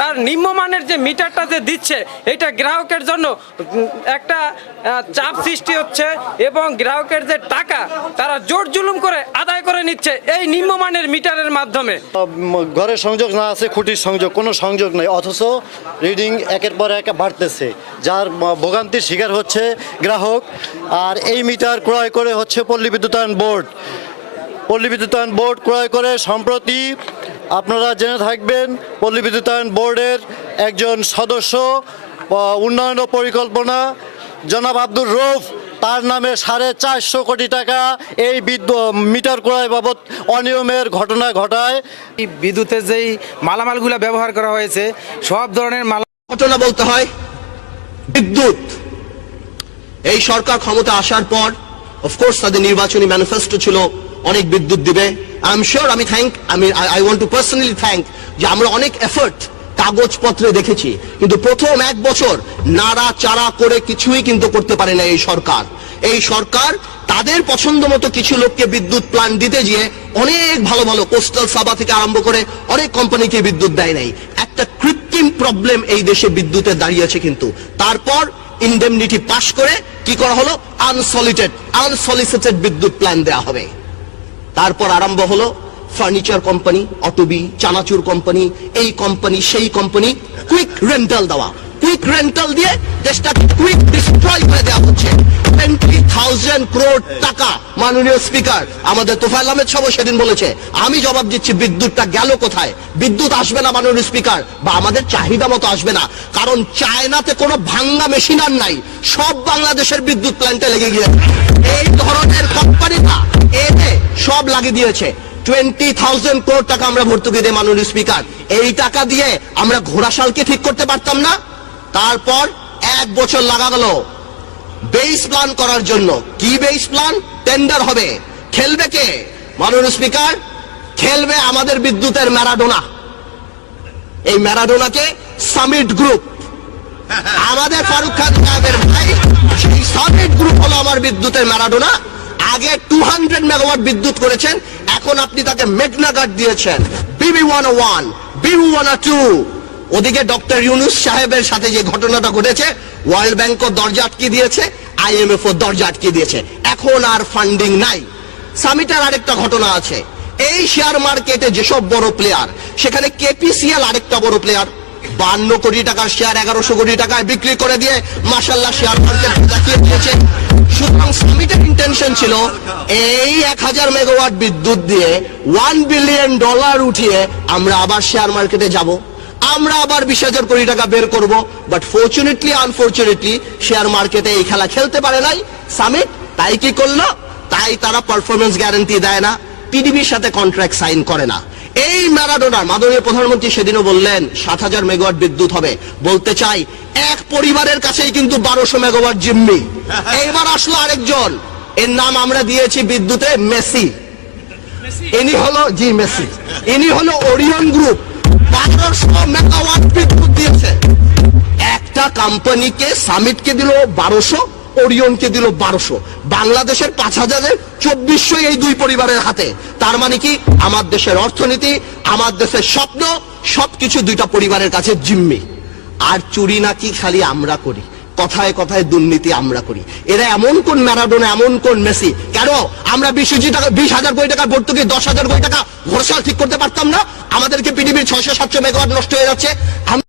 তার নিম্নমানের যে মিটারটা যে দিচ্ছে এটা গ্রাহকের জন্য একটা চাপ সৃষ্টি হচ্ছে এবং গ্রাহকের যে টাকা তারা জোর জুলুম করে আদায় করে নিচ্ছে এই নিম্নমানের মিটারের মাধ্যমে। ঘরের সংযোগ না আছে, খুঁটির সংযোগ, কোনো সংযোগ নেই, অথচ রিডিং একের পর এক বাড়তেছে, যার ভোগান্তির শিকার হচ্ছে গ্রাহক। আর এই মিটার ক্রয় করে হচ্ছে পল্লী বিদ্যুতায়ন বোর্ড। পল্লী বিদ্যুতায়ন বোর্ড ক্রয় করে সম্প্রতি আপনারা জেনে থাকবেন পল্লী বিদ্যুতায়ন বোর্ডের একজন সদস্য উন্নয়ন ও পরিকল্পনা জনাব আব্দুর রৌফ, তার নামে 450 কোটি টাকা এই মিটার ক্রয় বাবদ অনিয়মের ঘটনা ঘটায়। বিদ্যুতের যেই মালামালগুলো ব্যবহার করা হয়েছে সব ধরনের ঘটনা বলতে হয়। বিদ্যুৎ এই সরকার ক্ষমতা আসার পর অফকোর্স তাদের নির্বাচনী ম্যানিফেস্টো ছিল অনেক বিদ্যুৎ দিবে। I am sure, I want to personally thank যে আমরা অনেক এফর্ট কাগজপত্রে দেখেছি, কিন্তু প্রথম এক বছর নাড়া চাড়া করে কিছুই কিন্তু করতে পারে না এই সরকার। এই সরকার তাদের পছন্দ মতো কিছু লোককে বিদ্যুৎ প্ল্যান দিতে গিয়ে অনেক ভালো ভালো কোস্টাল সাবা থেকে আরম্ভ করে অনেক কোম্পানিকে বিদ্যুৎ দেয় নাই। একটা কৃত্রিম প্রবলেম এই দেশে বিদ্যুতের দাঁড়িয়েছে, কিন্তু তারপর ইনডেমনিটি পাস করে কি করা হলো, আনসলিসিটেড বিদ্যুৎ প্ল্যান দেওয়া হবে। তারপর আরম্ভ হলো ফার্নিচার কোম্পানি, অটোবি, চানাচুর কোম্পানি, এই কোম্পানি সেই কোম্পানি, কুইক রেন্টাল দেওয়া। কুইক রেন্টাল দিয়ে দেশটাকে কুইক ডিস্ট্রয় করে দেওয়া হচ্ছে। 20,000 crore টাকা মাননীয় স্পিকার আমাদের তোফায়েল আহমেদ সাহেব সেদিন বলেছে। আমি জবাব দিচ্ছি, বিদ্যুৎটা গেল কোথায়? বিদ্যুৎ আসবে না মাননীয় স্পিকার, বা আমাদের চাহিদা মতো আসবে না, কারণ চায়নাতে কোনো ভাঙ্গা মেশিন আর নাই, সব বাংলাদেশের বিদ্যুৎ প্ল্যান্টে লেগে গিয়েছে। এই ধরনের কোম্পানিটা এতে সব লাগিয়ে দিয়েছে। 20,000 crore টাকা আমরা ভর্তুকি দিই মাননীয় স্পিকার। এই টাকা দিয়ে আমরা ঘোড়াশালকে ঠিক করতে পারতাম না? তারপর এক বছর লাগা গেল বেস প্ল্যান করার জন্য। কি বেস প্ল্যান? টেন্ডার হবে। খেলবে কে মাননীয় স্পিকার? খেলবে আমাদের বিদ্যুতের ম্যারাডোনা। এই ম্যারাডোনাকে সামিট গ্রুপ, আমাদের ফারুক খান সাহেবের ভাই, সেই সামিট গ্রুপ হলো আমার বিদ্যুতের ম্যারাডোনা। আগে 200 মেগাওয়াট বিদ্যুৎ করেছেন, এখন আপনি তাকে মেঘনাঘাট দিয়েছেন। BB101, BB102। ওদিকে ডক্টর ইউনুস সাহেবের সাথে যে ঘটনাটা ঘটেছে, ওয়ার্ল্ড ব্যাংকও দরজা আটকে দিয়েছে, IMF ও দরজা আটকে দিয়েছে, এখন আর ফান্ডিং নাই। সামিটের আরেকটা ঘটনা আছে, এই শেয়ার মার্কেটে যেসব বড় প্লেয়ার, সেখানে KPCL আরেকটা বড় প্লেয়ার, 52 কোটি টাকার শেয়ার 1100 কোটি টাকায় বিক্রি করে দিয়ে মাশাআল্লাহ শেয়ার মার্কেট দেখিয়ে দিয়েছে। সুতরাং সামিটের ইন্টেনশন ছিল এই 1000 মেগাওয়াট বিদ্যুৎ দিয়ে $1 বিলিয়ন উঠিয়ে আমরা আবার শেয়ার মার্কেটে যাব, আমরা আবার 20,000 কোটি টাকা বের করব। বাট ফরচুনেটলি আনফরচুনেটলি শেয়ার মার্কেটে এই খেলা খেলতে পারে নাই সামিট। তাই কি করলো? তাই তারা পারফরমেন্স গ্যারান্টি দেয় না, PDBর সাথে কন্ট্রাক্ট সাইন করে না। এই ম্যারাডোনার মাননীয় প্রধানমন্ত্রী সেদিনও বললেন 7,000 মেগাওয়াট বিদ্যুৎ হবে। বলতে চাই, এক পরিবারের কাছেই কিন্তু 1200 মেগাওয়াট জিম্মি। এইবার আসলো আরেকজন, এর নাম আমরা দিয়েছি বিদ্যুতে মেসি। ইনি হলো মেসি, ইনি হলো ওরিয়ন গ্রুপ। 1200 মেগাওয়াট বিদ্যুৎ দিয়েছে। একটা কোম্পানিকে, সামিটকে দিল 1200, ওরিয়নকে দিল 1200। বাংলাদেশের 5,000-এর 2400 এই দুই পরিবারের হাতে। তার মানে কি, আমার দেশের অর্থনীতি, আমার দেশের স্বপ্ন, সবকিছু দুইটা পরিবারের কাছে জিম্মি। আর চুরি নাকি খালি আমরা করি, কথায় কথায় দুর্নীতি আমরা করি। এরা এমন কোন ম্যারাডোনা, এমন কোন মেসি? কেন আমরা 20,000 কোটি টাকা ভর্তুকি, 10,000 কোটি টাকা ঘোষণা ঠিক করতে পারতাম না? আমাদেরকে পৃথিবীর 600-700 মেগাওয়াট নষ্ট হয়ে যাচ্ছে।